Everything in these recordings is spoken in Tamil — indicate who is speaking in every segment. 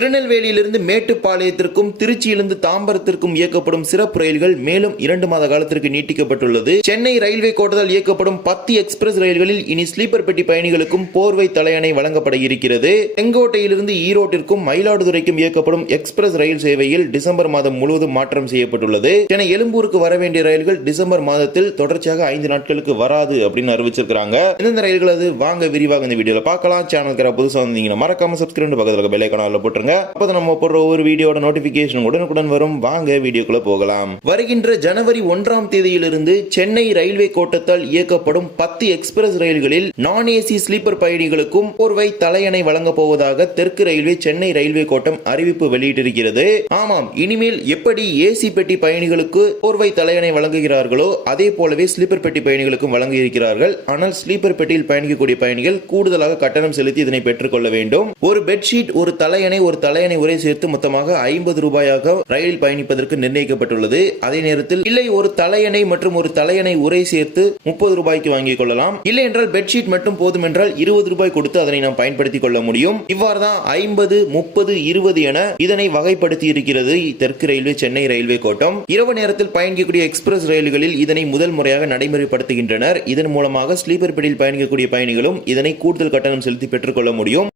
Speaker 1: திருநெல்வேலியிலிருந்து மேட்டுப்பாளையத்திற்கும் திருச்சியிலிருந்து தாம்பரத்திற்கும் இயக்கப்படும் சிறப்பு ரயில்கள் மேலும் இரண்டு மாத காலத்திற்கு நீட்டிக்கப்பட்டுள்ளது. சென்னை ரயில்வே கோட்டத்தால் இயக்கப்படும் பத்து எக்ஸ்பிரஸ் ரயில்களில் இனி ஸ்லீப்பர் பெட்டி பயணிகளுக்கும் போர்வை தலையணை வழங்கப்பட இருக்கிறது. செங்கோட்டையிலிருந்து ஈரோட்டிற்கும் மயிலாடுதுறைக்கும் இயக்கப்படும் எக்ஸ்பிரஸ் ரயில் சேவையில் டிசம்பர் மாதம் முழுவதும் மாற்றம் செய்யப்பட்டுள்ளது. சென்னை எழும்பூருக்கு வர வேண்டிய ரயில்கள் டிசம்பர் மாதத்தில் தொடர்ச்சியாக ஐந்து நாட்களுக்கு வராது அப்படின்னு அறிவிச்சிருக்காங்க எந்தெந்த ரயில்கள் அது? வாங்க விரிவாக இந்த வீடியோல பார்க்கலாம். சேனல் புதுசாக வந்தீங்கன்னா மறக்காம சப்ஸ்கிரைப் பக்கத்தில் பெல் ஐக்கான பாருங்க. அப்போ நம்ம போடுற ஒவ்வொரு வீடியோட நோட்டிபிகேஷன் உடனுக்குடன் வரும். வாங்க வீடியோக்குள்ள போகலாம். வருகின்ற ஜனவரி ஒன்றாம் தேதியிலிருந்து சென்னை ரயில்வே கோட்டத்தால் இயக்கப்படும் பத்து எக்ஸ்பிரஸ் ரயில்களில் நான் ஏசி ஸ்லீப்பர் பயணிகளுக்கும் போர்வை தலையணை வழங்க போவதாக தெற்கு ரயில்வே சென்னை ரயில்வே கோட்டம் அறிவிப்பு வெளியிட்டிருக்கிறது. ஆமாம் இனிமேல் எப்படி ஏசி பெட்டி பயணிகளுக்கு போர்வை தலையணை வழங்குகிறார்களோ அதே போலவே ஸ்லீப்பர் பெட்டி பயணிகளுக்கும் வழங்க இருக்கிறார்கள் ஆனால் ஸ்லீப்பர் பெட்டியில் பயணிக்கக்கூடிய பயணிகள் கூடுதலாக கட்டணம் செலுத்தி இதனை பெற்றுக்கொள்ள வேண்டும். ஒரு பெட்ஷீட் ஒரு தலையணை ஒரு தலையணை உரை சேர்த்து மொத்தமாக ஐம்பது ரூபாயாக ரயிலில் பயணிப்பதற்கு நிர்ணயிக்கப்பட்டுள்ளது. அதே நேரத்தில் இல்லை ஒரு தலையணை மற்றும் ஒரு தலையணை உரை சேர்த்து முப்பது ரூபாய்க்கு வாங்கிக் கொள்ளலாம். இல்லை என்றால் பெட்ஷீட் மட்டும் போதும் என்றால் இருபது ரூபாய் கொடுத்து அதனை நாம் பயன்படுத்திக் கொள்ள முடியும். இவ்வாறு தான் ஐம்பது முப்பது இருபது என இதனை வகைப்படுத்தி இருக்கிறது தெற்கு ரயில்வே சென்னை ரயில்வே கோட்டம். இரவு நேரத்தில் பயணிக்கக்கூடிய எக்ஸ்பிரஸ் ரயில்களில் இதனை முதல் முறையாக நடைமுறைப்படுத்துகின்றனர். இதன் மூலமாக ஸ்லீப்பர் பெட்டியில் பயணிக்கக்கூடிய பயணிகளும் இதனை கூடுதல் கட்டணம் செலுத்தி பெற்றுக்கொள்ள முடியும்.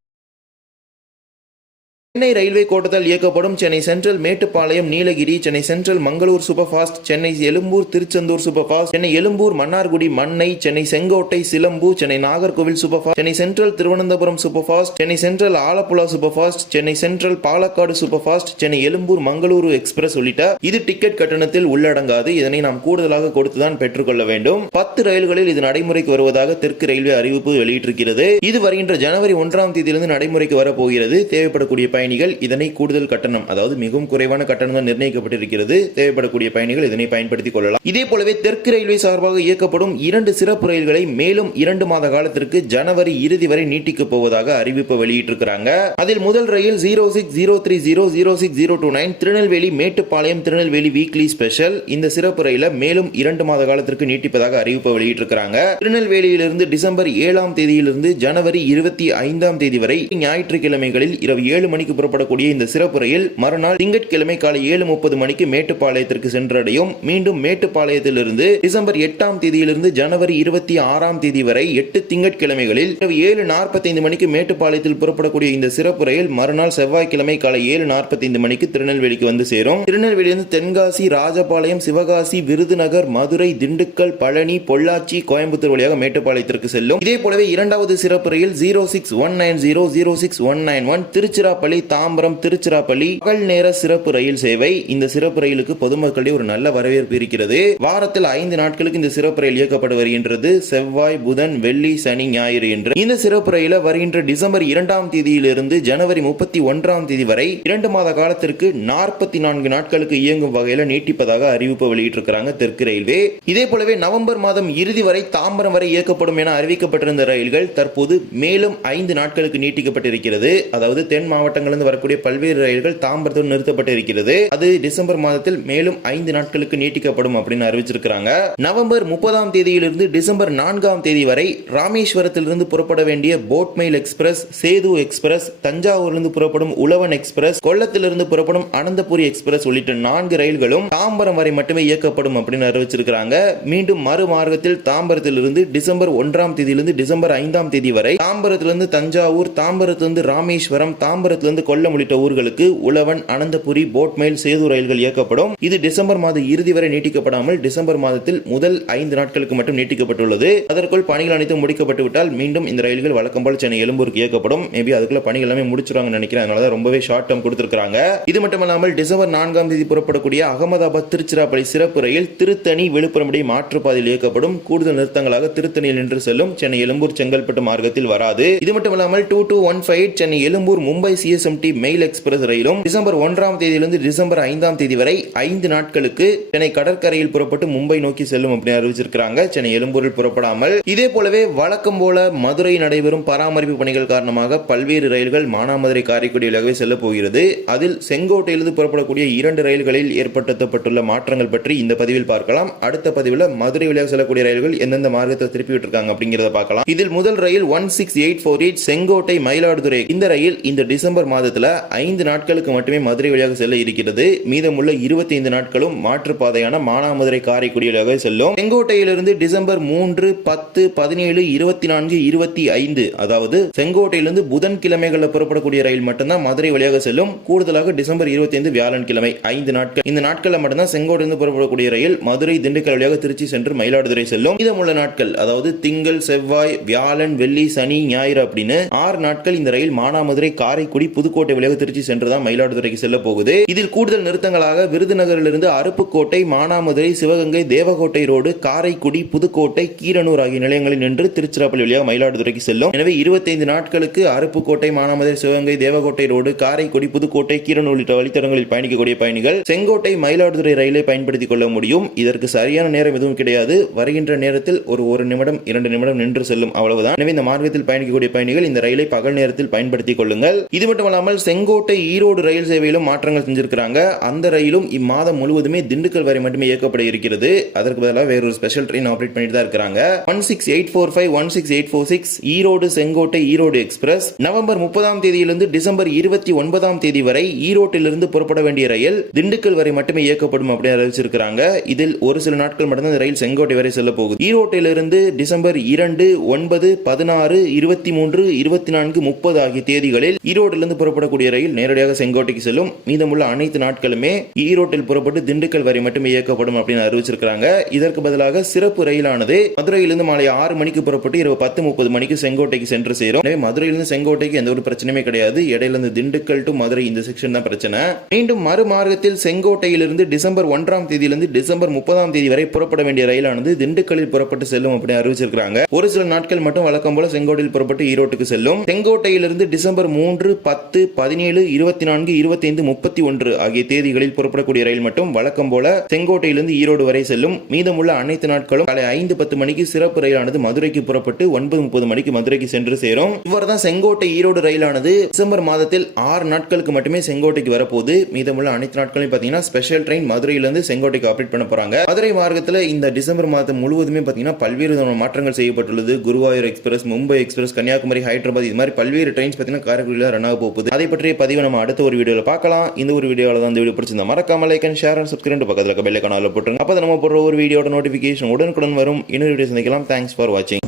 Speaker 1: சென்னை ரயில்வே கோட்டத்தால் இயக்கப்படும் Chennai central Mettupalayam Nilgiri Chennai central Mangalore super fast Chennai Egmore Tiruchendur super fast Chennai Egmore Mannargudi Mannai Chennai Sengottai Silambu Chennai Nagercoil super fast Chennai central Thiruvananthapuram super fast Chennai central Alappuzha super fast Chennai central Palakkad super fast Chennai Egmore Mangaluru express உள்ளிட்ட இது டிக்கெட் கட்டணத்தில் உள்ளடங்காது. இதனை நாம் கூடுதலாக கொடுத்துதான் பெற்றுக்கொள்ள வேண்டும். பத்து ரயில்களில் இது நடைமுறைக்கு வருவதாக தெற்கு ரயில்வே அறிவிப்பு வெளியிட்டிருக்கிறது. இது வருகின்ற ஜனவரி ஒன்றாம் தேதியிலிருந்து நடைமுறைக்கு வரப்போகிறது. தேவைப்படக்கூடிய பயணிகள் இதனை கூடுதல் கட்டணம் அதாவது மிகவும் குறைவான கட்டணம் தான் நிர்ணயிக்கப்பட்டிருக்கிறது. தேவைப்படக்கூடிய பயணிகள் இதனை பயன்படுத்திக் கொள்ளலாம். இதே போலவே தெற்கு ரயில்வே சார்பாக இயக்கப்படும் இரண்டு சிறப்பு ரயில்களை மேலும் இரண்டு மாத காலத்திற்கு ஜனவரி இறுதி வரை நீட்டிக்கப் போவதாக அறிவிப்பு வெளியிட்டிருக்கிறாங்க. அதில் முதல் ரயில் zero six zero three zero zero six zero two nine Tirunelveli Mettupalayam Tirunelveli weekly special இந்த சிறப்பு ரயில மேலும் இரண்டு மாத காலத்திற்கு நீட்டிப்பதாக அறிவிப்பு வெளியிட்டிருக்கிறாங்க. திருநெல்வேலியிலிருந்து டிசம்பர் ஏழாம் தேதியிலிருந்து ஜனவரி இருபத்தி ஐந்தாம் தேதி வரை ஞாயிற்றுக்கிழமைகளில் இரவு ஏழு மணிக்கு புறப்படக்கூடிய இந்த சிறப்பு ரயில் மறுநாள் திங்கட்கிழமை காலை ஏழு முப்பது மணிக்கு மேட்டுப்பாளையத்திற்கு சென்றடையும். மீண்டும் மேட்டுப்பாளையத்திலிருந்து டிசம்பர் எட்டாம் தேதியிலிருந்து ஜனவரி இருபத்தி ஆறாம் தேதி வரை எட்டு திங்கட்கிழமைகளில் இரவு ஏழு நாற்பத்தைந்து மணிக்கு மேட்டுப்பாளையத்தில் புறப்படக்கூடிய இந்த சிறப்பு ரயில் மறுநாள் செவ்வாய்க்கிழமை காலை ஏழு நாற்பத்தைந்து மணிக்கு திருநெல்வேலிக்கு வந்து சேரும். திருநெல்வேலியிலிருந்து தென்காசி ராஜபாளையம் சிவகாசி விருதுநகர் மதுரை திண்டுக்கல் பழனி பொள்ளாச்சி கோயம்புத்தூர் வழியாக மேட்டுப்பாளையத்திற்கு செல்லும். இதே போலவே இரண்டாவது சிறப்பு ரயில் zero six one nine zero zero six one nine one Tiruchirappalli Tambaram Tiruchirappalli பகல் நேர சிறப்பு ரயில் சேவை. இந்த சிறப்பு ரயிலுக்கு பொதுமக்களிடையே ஒரு நல்ல வரவேற்பு இருக்கிறது. வாரத்தில் ஐந்து நாட்களுக்கு இந்த சிறப்பு ரயில் இயக்கப்பட்டு வருகின்றது. செவ்வாய் புதன் வெள்ளி சனி ஞாயிறு என்று. இந்த சிறப்பு ரயில வருகின்ற டிசம்பர் இரண்டாம் தேதியிலிருந்து ஜனவரி முப்பத்தி ஒன்றாம் தேதி வரை இரண்டு மாத காலத்திற்கு நாற்பத்தி நான்கு நாட்களுக்கு இயங்கும் வகையில் நீட்டிப்பதாக அறிவிப்பு வெளியிட்டிருக்கிறாங்க தெற்கு ரயில்வே. இதே போலவே நவம்பர் மாதம் இறுதி வரை தாம்பரம் வரை இயக்கப்படும் என அறிவிக்கப்பட்டிருந்த ரயில்கள் தற்போது மேலும் ஐந்து நாட்களுக்கு நீட்டிக்கப்பட்டிருக்கிறது. அதாவது தென் மாவட்டங்கள் மாநிலங்களிலிருந்து வரக்கூடிய பல்வேறு ரயில்கள் தாம்பரத்தில் நிறுத்தப்பட்டு இருக்கிறது அது டிசம்பர் மாதத்தில் மேலும் ஐந்து நாட்களுக்கு நீட்டிக்கப்படும் அப்படின்னு அறிவிச்சிருக்கிறாங்க. நவம்பர் முப்பதாம் தேதியிலிருந்து டிசம்பர் நான்காம் தேதி வரை ராமேஸ்வரத்திலிருந்து புறப்பட வேண்டிய boat mail express Sethu express தஞ்சாவூரிலிருந்து புறப்படும் உழவன் எக்ஸ்பிரஸ் கொல்லத்திலிருந்து புறப்படும் அனந்தபுரி எக்ஸ்பிரஸ் உள்ளிட்ட நான்கு ரயில்களும் தாம்பரம் வரை மட்டுமே இயக்கப்படும் அப்படின்னு அறிவிச்சிருக்கிறாங்க. மீண்டும் மறுமார்க்கத்தில் தாம்பரத்திலிருந்து டிசம்பர் ஒன்றாம் தேதியிலிருந்து டிசம்பர் ஐந்தாம் தேதி வரை தாம்பரத்திலிருந்து தஞ்சாவூர் தாம்பரத்திலிருந்து ராமேஸ்வரம் தாம்பரத்திலிருந்து கொல்லம் உள்ளிட்ட ஊர்களுக்கு உழவன் அனந்தபுரி போட்மெயில் சேது ரயில்கள் இயக்கப்படும். இது டிசம்பர் மாத இறுதி வரை நீட்டிக்கப்படாமல் டிசம்பர் மாதத்தில் முதல் ஐந்து நாட்களுக்கு மட்டும் நீட்டிக்கப்பட்டுள்ளது. அதற்குள் பணிகள் அனைத்தும் முடிக்கப்பட்டு விட்டால் மீண்டும் இந்த ரயில்கள் வழக்கம் போல சென்னை எழும்பூருக்கு இயக்கப்படும். மேபி அதுக்குள்ள பணிகள் எல்லாமே முடிச்சிருவாங்கன்னு நினைக்கிறேன். அதனால ரொம்பவே ஷார்ட் டேர்ம் கொடுத்திருக்காங்க இது மட்டுமல்லாமல் டிசம்பர் நான்காம் தேதி புறப்படக்கூடிய அகமதாபாத் திருச்சிராப்பள்ளி சிறப்பு ரயில் திருத்தணி விழுப்புரம் இடையே மாற்றுப்பாதையில் இயக்கப்படும். கூடுதல் நிறுத்தங்களாக திருத்தணியில் நின்று செல்லும் சென்னை எழும்பூர் செங்கல்பட்டு மார்க்கத்தில் வராது. இது மட்டுமல்லாமல் two two one five Chennai Egmore Mumbai CS CSMT mail express ரயிலும் டிசம்பர் ஒன்றாம் தேதியிலிருந்து டிசம்பர் ஐந்தாம் தேதி வரை ஐந்து நாட்களுக்கு சென்னை கடற்கரையில் புறப்பட்டு மும்பை நோக்கி செல்லும் அப்படின்னு அறிவிச்சிருக்காங்க சென்னை எழும்பூரில் புறப்படாமல் இதே போலவே வழக்கம் போல மதுரை நடைபெறும் பராமரிப்பு பணிகள் காரணமாக பல்வேறு ரயில்கள் மானாமதுரை காரைக்குடி வழியாகவே செல்ல போகிறது. அதில் செங்கோட்டையிலிருந்து புறப்படக்கூடிய இரண்டு ரயில்களில் ஏற்படுத்தப்பட்டுள்ள மாற்றங்கள் பற்றி இந்த பதிவில் பார்க்கலாம். அடுத்த பதிவில் மதுரை வழியாக செல்லக்கூடிய ரயில்கள் எந்தெந்த மார்க்கத்தை திருப்பி விட்டுருக்காங்க அப்படிங்கிறத பார்க்கலாம். இதில் முதல் ரயில் one six eight four eight Sengottai Mayiladuthurai. இந்த ரயில் இந்த டிசம்பர் மாதம் மாதத்தில் ஐந்து நாட்களுக்கு மட்டுமே மதுரை வழியாக செல்ல இருக்கிறது. மீதமுள்ள இருபத்தி ஐந்து நாட்களும் மாற்றுப்பாதையான மானாமதுரை காரைக்குடி வழியாக செல்லும். செங்கோட்டையிலிருந்து டிசம்பர் மூன்று பத்து பதினேழு இருபத்தி நான்கு இருபத்தி ஐந்து அதாவது செங்கோட்டையிலிருந்து புதன் கிழமைகளில் புறப்படக்கூடிய ரயில் மட்டும்தான் மதுரை வழியாக செல்லும். கூடுதலாக டிசம்பர் இருபத்தி ஐந்து வியாழன் கிழமை ஐந்து நாட்கள். இந்த நாட்களில் மட்டும்தான் செங்கோட்டையிலிருந்து புறப்படக்கூடிய ரயில் மதுரை திண்டுக்கல் வழியாக திருச்சி சென்று மயிலாடுதுறை செல்லும். மீதமுள்ள நாட்கள் அதாவது திங்கள் செவ்வாய் வியாழன் வெள்ளி சனி ஞாயிறு அப்படின்னு ஆறு நாட்கள் இந்த ரயில் மானாமதுரை காரைக்குடி புது புதுக்கோட்டை வழியாக திருச்சி சென்றுதான் மயிலாடுதுறைக்கு செல்ல போகுது. இதில் கூடுதல் நிறுத்தங்களாக விருதுநகரிலிருந்து அருப்புக்கோட்டை மானாமதுரை சிவகங்கை தேவகோட்டை ரோடு காரைக்குடி புதுக்கோட்டை கீரனூர் ஆகிய நிலையங்களில் நின்று திருச்சிராப்பள்ளி வழியாக மயிலாடுதுறைக்கு செல்லும். எனவே 25 நாட்களுக்கு அருப்புக்கோட்டை மானாமதுரை சிவகங்கை தேவகோட்டை ரோடு காரைக்குடி புதுக்கோட்டை கீரனூர் உள்ளிட்ட வழித்தடங்களில் பயணிக்கக்கூடிய பயணிகள் செங்கோட்டை மயிலாடுதுறை ரயிலை பயன்படுத்திக் கொள்ள முடியும். இதற்கு சரியான நேரம் எதுவும் கிடையாது. வருகின்ற நேரத்தில் ஒரு ஒரு நிமிடம் இரண்டு நிமிடம் நின்று செல்லும் அவ்வளவுதான். எனவே இந்த மார்க்கத்தில் பயணிக்கக்கூடிய பயணிகள் இந்த ரயிலை பகல் நேரத்தில் பயன்படுத்திக் கொள்ளுங்கள். இது மட்டுமல்லாமல் செங்கோட்டை ஈரோடு ரயில் சேவையிலும் மாற்றங்கள் செஞ்சிருக்கிறாங்க. அந்த ரயிலும் இம்மாதம் முழுவதுமே திண்டுக்கல் வரை மட்டுமே இயக்கப்பட இருக்கிறது. அதற்கு பதிலாக வேறொரு ஸ்பெஷல் ட்ரெயின் ஆப்ரேட் பண்ணிட்டு தான் இருக்கிறாங்க. One six eight four five one six eight four six Erode Sengottai Erode express November முப்பதாம் தேதியிலிருந்து டிசம்பர் இருபத்தி ஒன்பதாம் தேதி வரை ஈரோட்டிலிருந்து புறப்பட வேண்டிய ரயில் திண்டுக்கல் வரை மட்டுமே இயக்கப்படும் அப்படின்னு அறிவிச்சிருக்கிறாங்க. இதில் ஒரு சில நாட்கள் மட்டும்தான் ரயில் செங்கோட்டை வரை செல்ல போகுது. ஈரோட்டிலிருந்து டிசம்பர் இரண்டு ஒன்பது பதினாறு இருபத்தி மூன்று இருபத்தி நான்கு முப்பது ஆகிய தேதிகளில் ஈரோட்டிலிருந்து புறப்படக்கூடிய ரயில் நேரடியாக செங்கோட்டைக்கு செல்லும். மீதமுள்ள அனைத்து நாட்களுமே ஈரோட்டில் புறப்பட்டு திண்டுக்கல் வரை மட்டும் இயக்கப்படும் அப்படின்னு அறிவிச்சிருக்காங்க இதற்கு பதிலாக சிறப்பு ரயிலானது மதுரையிலிருந்து மாலை ஆறு மணிக்கு புறப்பட்டு இரவு பத்து முப்பது மணிக்கு செங்கோட்டைக்கு சென்று சேரும். எனவே மதுரையிலிருந்து செங்கோட்டைக்கு எந்த ஒரு பிரச்சனையுமே கிடையாது. இடையில இருந்து திண்டுக்கல் டு மதுரை இந்த செக்ஷன் தான் பிரச்சனை. மீண்டும் மறுமார்க்கத்தில் செங்கோட்டையிலிருந்து டிசம்பர் ஒன்றாம் தேதியிலிருந்து டிசம்பர் முப்பதாம் தேதி வரை புறப்பட வேண்டிய ரயிலானது திண்டுக்கல்லில் புறப்பட்டு செல்லும் அப்படின்னு அறிவிச்சிருக்காங்க ஒரு சில நாட்கள் மட்டும் வழக்கம் போல செங்கோட்டையில் புறப்பட்டு ஈரோட்டுக்கு செல்லும். செங்கோட்டையிலிருந்து டிசம்பர் மூன்று பத்து பத்து பதினேழு இருபத்தி நான்கு இருபத்தி ஐந்து முப்பத்தி ஒன்று ஆகிய தேதிகளில் புறப்படக்கூடிய ரயில் மட்டும் வழக்கம் போல செங்கோட்டையிலிருந்து ஈரோடு வரை செல்லும். மீதமுள்ள அனைத்து நாட்களும் காலை ஐந்து பத்து மணிக்கு சிறப்பு ரயிலானது மதுரைக்கு புறப்பட்டு ஒன்பது முப்பது மணிக்கு மதுரைக்கு சென்று சேரும். இவ்வாறுதான் செங்கோட்டை ஈரோடு ரயிலானது. டிசம்பர் மாதத்தில் ஆறு நாட்களுக்கு மட்டுமே செங்கோட்டைக்கு வரப்போகுது. மீதமுள்ள அனைத்து நாட்களையும் பார்த்தீங்கன்னா ஸ்பெஷல் ட்ரெயின் மதுரையிலிருந்து செங்கோட்டைக்கு ஆப்ரேட் பண்ண போறாங்க. மதுரை மார்க்கத்தில் இந்த டிசம்பர் மாதம் முழுவதுமே பார்த்தீங்கன்னா பல்வேறு விதமான மாற்றங்கள் செய்யப்பட்டுள்ளது. குருவாயூர் எக்ஸ்பிரஸ் மும்பை எக்ஸ்பிரஸ் கன்னியாகுமரி ஹைதராபாத் இது மாதிரி பல்வேறு ட்ரெயின்ஸ் பார்த்தீங்கன்னா காரைக்குடியில் ரன் ஆக போகுது. அதை பற்றிய பதிவு நம்ம அடுத்த ஒரு வீடியோவில் பார்க்கலாம். இந்த ஒரு வீடியோவில் தான் இந்த வீடியோ பிடிச்சிருந்தா மறக்காம like and share and subscribe பக்கத்தில் பெல் ஐக்கான போட்டுருங்க. அப்போ நம்ம போடுற ஒரு வீடியோட நோட்டிஃபிகேஷன் உடனுக்குடன் வரும். இன்னொரு வீடியோ சந்திக்கலாம். தேங்க்ஸ் ஃபார் வாட்சிங்